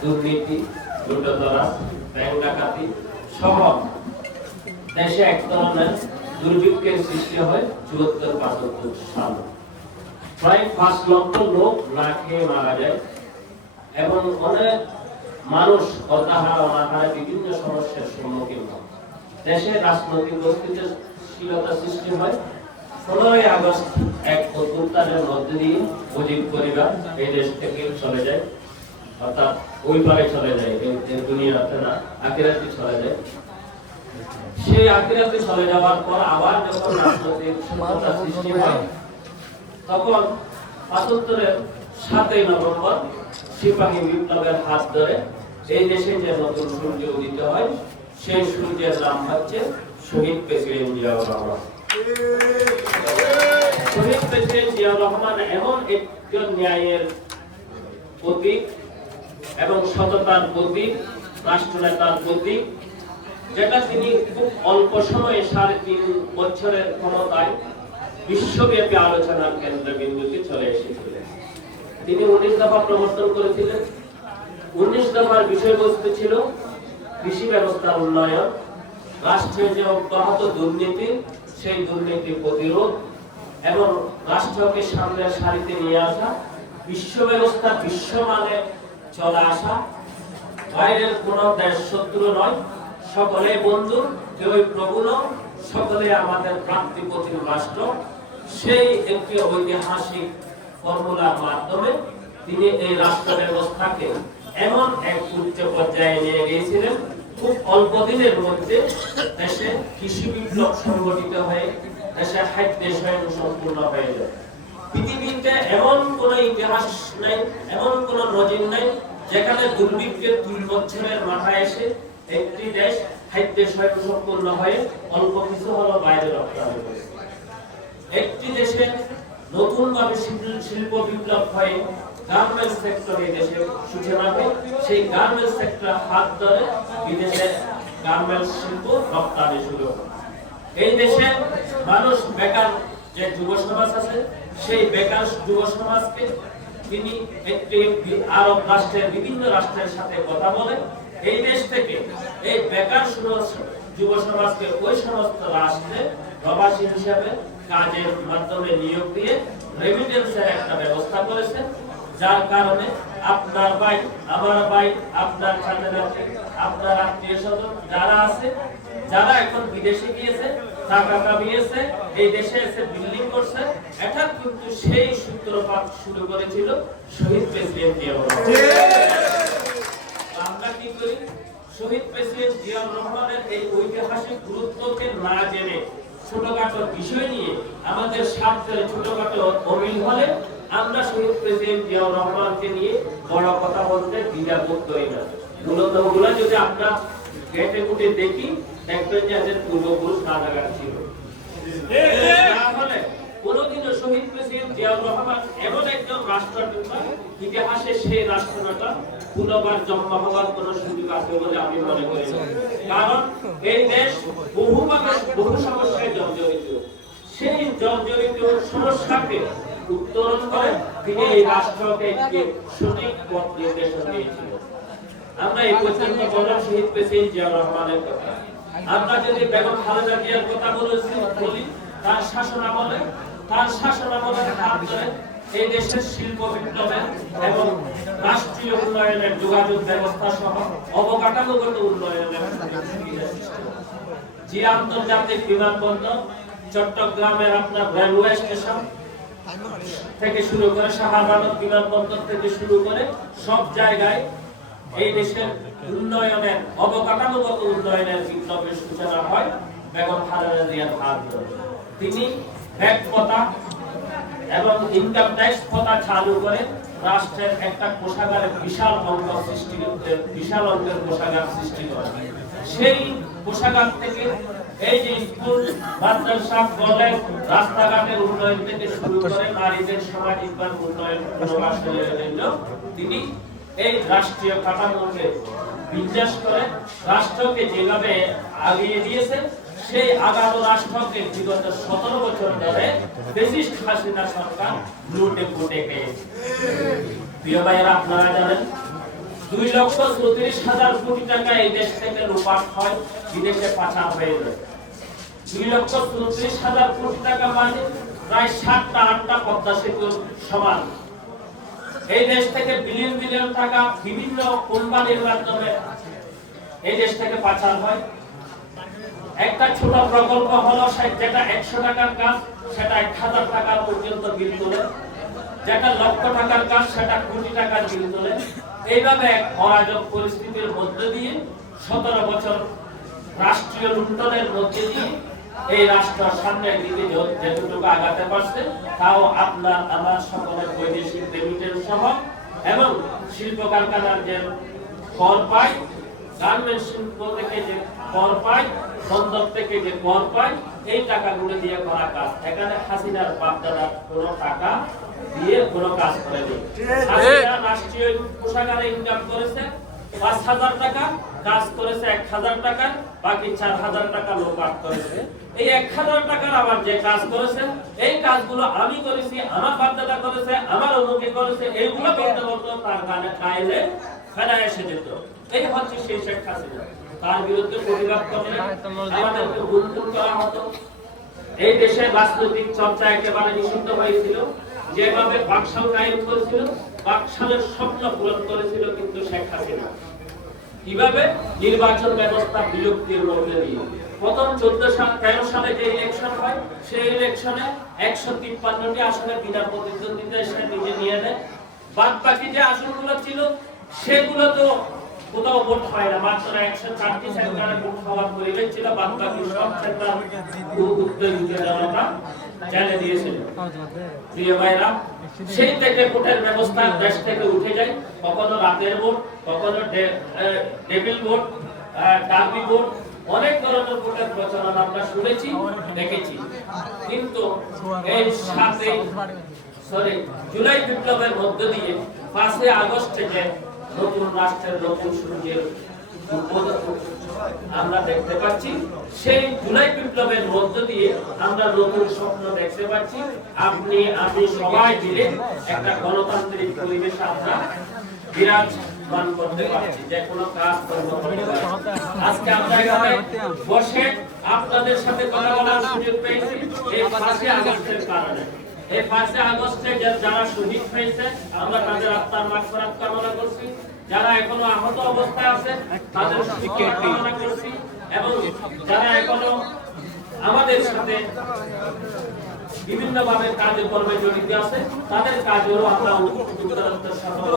দুর্নীতি, লুটতরাজ, ব্যাংক ডাকাতি সহ দেশে এক ধরনের দুর্ভিক্ষের সৃষ্টি হয় ৭৪-৭৫ সাল। প্রায় ৫ লক্ষ লোক না খেয়ে মারা যায় এবং অনেক মানুষ অর্থাহার অনাহারে বিভিন্ন সমস্যার সম্মুখীন হয়। দেশে রাজনৈতিক অস্থিতিশীলতা সৃষ্টি হয়। ১৫ই আগস্ট এক অভ্যুত্থানের মধ্যে দিয়ে মুজিব পরিবার এই দেশ থেকে চলে যায়, অর্থাৎ ওই পারে চলে যায়, এই দুনিয়াতে না, আখিরাতে চলে যায়। সেই আখিরাতে চলে যাওয়ার পর আবার যখন রাজনৈতিক সৃষ্টি হয় তখন ৭৫-এর ৭ই নভেম্বর সিপাহী বিপ্লবের হাত ধরে এই দেশে যে নতুন সূর্য উদিত হয় সেই সূর্যের নাম হচ্ছে শহীদ প্রেসিডেন্ট জিয়াউর রহমান। শহীদ প্রেসিডেন্ট জিয়াউর রহমান এমন একজন ন্যায়ের প্রতীক এবং সততার প্রতীক, রাষ্ট্রনেতার প্রতীক, যেটা তিনি খুব অল্প সময়ে ৩.৫ বছরের ক্ষমতায় বিশ্বব্যাপী আলোচনার কেন্দ্রবিন্দুতে চলে এসেছিলেন। তিনি ১৯ দফা প্রবর্তন করেছিলেন। ১৯ দফার বিষয়বস্তু ছিল কৃষি ব্যবস্থার উন্নয়ন, রাষ্ট্রের যে অব্যাহত দুর্নীতি সেই দুর্নীতি প্রতিরোধ এবং রাষ্ট্রকে সামনের সারিতে নিয়ে আসা, বিশ্ব ব্যবস্থা বিশ্বমানে চলে আসা, বাইরের কোন দেশ শত্রু নয়, সকলে বন্ধু, কেউই প্রভু নয়, সকলে আমাদের প্রাপ্তিপতির রাষ্ট্র। সেই একটি ঐতিহাসিক ফর্মুলার মাধ্যমে তিনি এই রাষ্ট্র ব্যবস্থাকে এমন এক উচ্চ পর্যায়ে নিয়ে গিয়েছিলেন, খুব অল্প দিনের মধ্যে দেশে কৃষি বিপ্লব সংগঠিত হয়ে দেশে খাদ্য স্বয়ংসম্পূর্ণ হয়ে যায়। পৃথিবীতে এমন কোন ইতিহাস নাই, এমন কোন নজির নাই যেখানে দুর্ভিক্ষের ২ বছরের মাথায় এসে একটি দেশ খাদ্য স্বয়ংসম্পূর্ণ হয়ে অল্প কিছু হলো বাইরে রপ্তানি করেছে। একটি দেশে নতুনভাবে শিল্প বিপ্লব হয়ে গার্মেন্টস সেক্টরে দেশে সূচনা হয়, সেই গার্মেন্টস সেক্টর হাত ধরে বিদেশে গার্মেন্টস শিল্প রপ্তানি শুরু হয়। এই দেশে মানুষ বেকার যে যুব সমাজ আছে সেই বেকার যুব সমাজকে তিনি একটি আরব রাষ্ট্রের বিভিন্ন রাষ্ট্রের সাথে কথা বলে এই দেশ থেকে এই বেকার যুব সমাজকে ওই সমস্ত রাষ্ট্রে প্রবাসী হিসাবে কাজের মাধ্যমে নিয়োগ দিয়ে রেমিটেন্সের একটা ব্যবস্থা করেছে, যার কারণে আপনার ভাই, আমার ভাই, আপনার ছাত্রছাত্রী, আপনার আত্মীয় স্বজন যারা আছে, যারা এখন বিদেশে গিয়েছে, টাকা কামিয়েছে, এই দেশে এসে বিল্ডিং করছে, এটা কিন্তু সেই সূত্রপাত শুরু করেছিল শহীদ প্রেসিডেন্ট জিয়াউর রহমান। আমরা কি করি? শহীদ প্রেসিডেন্ট জিয়াউর রহমানের এই ঐতিহাসিক গুরুত্বকে না জেনে ছোটখাটো বিষয় নিয়ে আমাদের স্বার্থের ছোটখাটো অমিল হলে আমরা শহীদ প্রেসিডেন্ট জিয়াউর রহমানকে নিয়ে বড় কথা বলতে দ্বিধাবোধ করি না। মূলত ওগুলা যদি আমরা ঘেটে ঘুটে দেখি, দেখবেন যে এদের পূর্বপুরুষ রাজাকার ছিল। তাহলে কোনদিনও শহীদ প্রেসিডেন্ট জিয়াউর রহমান এমন একজন রাষ্ট্রনেতা, ইতিহাসে সেই রাষ্ট্রনেতা পুনর্বার জন্ম হওয়ার কোন সুযোগ আছে বলে আমি মনে করি না। কারণ এই দেশ বহুভাবে বহু সমস্যায় জর্জরিত, সেই জর্জরিত সমস্যাকে উত্তরণ করে তিনি এই রাষ্ট্রকে একটি সঠিক পথ নির্দেশনা দিয়েছিলেন। আমরা এই পর্যন্ত বললাম শহীদ প্রেসিডেন্ট জিয়াউর রহমানের কথা। আমরা যদি বেগম খালেদা জিয়ার কথা বলি, তার শাসনামলের হাত ধরে এই দেশের শিল্প বিপ্লবের এবং রাষ্ট্রীয় উন্নয়নের যোগাযোগ ব্যবস্থা সহ অবকাঠামোগত উন্নয়নের জিয়া আন্তর্জাতিক বিমানবন্দর, চট্টগ্রামের আপনার রেলওয়ে স্টেশন থেকে শুরু করে শাহবানত বিমানবন্দর থেকে শুরু করে সব জায়গায় এই দেশের উন্নয়নের অবকাঠামোগত উন্নয়নের বিপ্লবের সূচনা হয় বেগম খালেদা জিয়ার হাত ধরে। তিনি ভ্যাট প্রথা এবং ইনকাম ট্যাক্স প্রথা চালু করে রাষ্ট্রের একটা কোষাগারের বিশাল অঙ্কের কোষাগার সৃষ্টি করে। সেই কোষাগার থেকে এই যে স্কুল, মাদ্রাসা, কলেজ, রাস্তাঘাটের উন্নয়ন থেকে শুরু করে নারীদের সামাজিক উন্নয়ন পুনর্বাসনের জন্য তিনি এই রাষ্ট্রীয় কাঠামোকে বিন্যাস করে রাষ্ট্রকে যেভাবে আগিয়ে দিয়েছেন, সেই আগামী রাষ্ট্রকে বিগত 17 বছর ধরে ফ্যাসিস্ট হাসিনা সরকার লুটে পুটে খেয়েছে। প্রিয় ভাইয়েরা, আপনারা জানেন 2,34,000 কোটি টাকা এই দেশ থেকে লুপাট হয়, বিদেশে পাচার হয়ে যায়। 2,34,000 কোটি টাকা মানে প্রায় 7টা 8টা পদ্মা সেতুর সমান। এই দেশ থেকে বিলিয়ন বিলিয়ন টাকা বিভিন্ন কোম্পানির মাধ্যমে এই দেশ থেকে পাচার হয়। একটা ছোট প্রকল্প হলো যেটা 100 টাকার কাজ সেটা 1000 টাকা পর্যন্ত বিল তোলে, যেটা লক্ষ টাকার কাজ সেটা কোটি টাকার বিল তোলে। এইভাবে এক অরাজক পরিস্থিতির মধ্যে দিয়ে 17 বছর রাষ্ট্রীয় লুণ্ঠনের মধ্যে দিয়ে এই রাষ্ট্র সামনের দিকে যেটুকু আগাতে পারছে তাও আপনার আমার সকলের বৈদেশিক রেমিটেন্স সহ এবং শিল্প কারখানার যে কর পায়, গার্মেন্টস শিল্প থেকে যে কর পায়, বন্দর থেকে যে কর পায়, এই টাকাগুলো দিয়ে করা কাজ। এখানে হাসিনার বাপদাদার কোনো টাকা দিয়ে কোনো কাজ করেনি। হাসিনা রাষ্ট্রীয় কোষাগারে ইনকাম করেছে 5,000 টাকা, কাজ করেছে 1,000 টাকা, বাকি 4,000 টাকা লোপাট করেছে। এই 1,000 টাকার আবার যে কাজ করেছে, এই কাজগুলো আমি করেছি, আমার বাপদাদা করেছে, আমার অমুকে করেছে, এইগুলো বলতে বলতে তার গানে খাইলে ফেলা এসে যেত। এই হচ্ছে সেই শেখ হাসিনা। তার বিরুদ্ধে প্রতিবাদ করলে আমাদেরকে গুনগুন করা হতো। এই দেশের রাজনৈতিক চর্চা একেবারে নিষিদ্ধ হয়েছিল। যেভাবে বাকশাল কায়েম করেছিল, বাকশালের স্বপ্ন পূরণ করেছিল কিন্তু শেখ হাসিনা। কিভাবে? নির্বাচন ব্যবস্থা বিলুপ্তির মধ্যে দিয়ে। প্রথম 13 সালে যে ইলেকশন হয়, সেই ইলেকশনে 153টি আসনে বিনা প্রতিদ্বন্দ্বিতায় সে নিজে নিয়ে নেয়। বাদ বাকি যে আসনগুলো ছিল সেগুলো তো কোথাও ভোট হয় না, মাত্র 104টি সেন্টারে ভোট হওয়ার পরিবেশ ছিল। বাদ বাকি সব সেন্টার জনতা জেলে দিয়েছিল। প্রিয় ভাইরা, সেই থেকে ভোটের ব্যবস্থা দেশ থেকে উঠে যায়। কখনো রাতের ভোট, কখনো টেবিল ভোট, ডাবি ভোট, অনেক ধরনের ভোটের প্রচলন আমরা শুনেছি, দেখেছি। কিন্তু এই জুলাই বিপ্লবের মধ্য দিয়ে 5 আগস্ট থেকে নতুন রাষ্ট্রের নতুন সূর্যের আমরা দেখতে পাচ্ছি। সেই জুলাই বিপ্লবের মধ্য দিয়ে আমরা নতুন স্বপ্ন দেখতে পাচ্ছি। আপনি আমি সবাই মিলে একটা গণতান্ত্রিক পরিবেশ আমরা বিরাজমান করতে পারছি, যে কোনো কাজ করতে পারছি। আজকে আমরা এখানে বসে আপনাদের সাথে কথা বলার সুযোগ পেয়েছি এই 5 আগস্টের কারণে। এই 5 আগস্টে যারা শহীদ হয়েছে আমরা তাদের আত্মার মাগফিরাত কামনা করছি। যারা এখনো আহত অবস্থায় আছে তাদের সুস্থতা কামনা করছি, এবং যারা এখনো আমাদের সাথে বিভিন্ন ভাবে কাজে কর্মে জড়িত আছে তাদের কাজেও আমরা উত্তরোত্তর সফল